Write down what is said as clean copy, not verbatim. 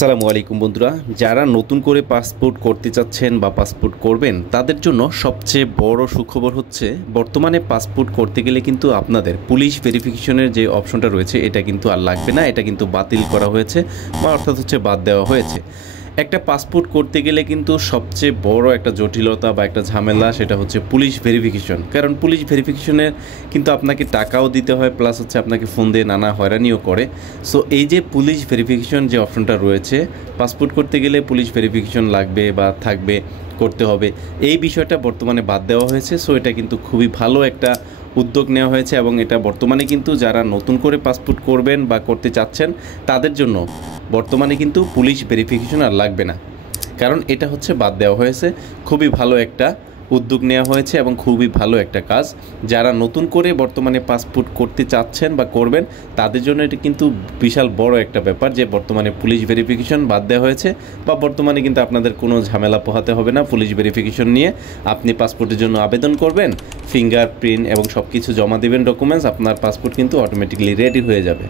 আসসালামু আলাইকুম বন্ধুরা, যারা নতুন করে পাসপোর্ট করতে চাচ্ছেন বা পাসপোর্ট করবেন তাদের জন্য সবচেয়ে বড় সুখবর হচ্ছে বর্তমানে পাসপোর্ট করতে গেলে কিন্তু আপনাদের পুলিশ ভেরিফিকেশনের যে অপশনটা রয়েছে এটা কিন্তু আর লাগবে না। এটা কিন্তু বাতিল করা হয়েছে বা অর্থাৎ হচ্ছে বাদ দেওয়া হয়েছে। একটা পাসপোর্ট করতে গেলে কিন্তু সবচেয়ে বড় একটা জটিলতা বা একটা ঝামেলা সেটা হচ্ছে পুলিশ ভেরিফিকেশন। কারণ পুলিশ ভেরিফিকেশনের কিন্তু আপনাকে টাকাও দিতে হয়, প্লাস হচ্ছে আপনাকে ফোন দিয়ে নানা হয়রানিও করে। সো এই যে পুলিশ ভেরিফিকেশন যে অপশনটা রয়েছে, পাসপোর্ট করতে গেলে পুলিশ ভেরিফিকেশন লাগবে বা থাকবে, করতে হবে, এই বিষয়টা বর্তমানে বাদ দেওয়া হয়েছে। সো এটা কিন্তু খুবই ভালো একটা উদ্যোগ নেওয়া হয়েছে এবং এটা বর্তমানে কিন্তু যারা নতুন করে পাসপোর্ট করবেন বা করতে চাচ্ছেন তাদের জন্য বর্তমানে কিন্তু পুলিশ ভেরিফিকেশন আর লাগবে না, কারণ এটা হচ্ছে বাদ দেওয়া হয়েছে। খুবই ভালো একটা উদ্যোগ নেওয়া হয়েছে এবং খুবই ভালো একটা কাজ। যারা নতুন করে বর্তমানে পাসপোর্ট করতে চাচ্ছেন বা করবেন তাদের জন্য এটা কিন্তু বিশাল বড় একটা ব্যাপার যে বর্তমানে পুলিশ ভেরিফিকেশন বাদ দেওয়া হয়েছে, বা বর্তমানে কিন্তু আপনাদের কোনো ঝামেলা পোহাতে হবে না। পুলিশ ভেরিফিকেশন নিয়ে আপনি পাসপোর্টের জন্য আবেদন করবেন, ফিঙ্গারপ্রিন্ট এবং সব কিছু জমা দেবেন, ডকুমেন্টস, আপনার পাসপোর্ট কিন্তু অটোমেটিক্যালি রেডি হয়ে যাবে।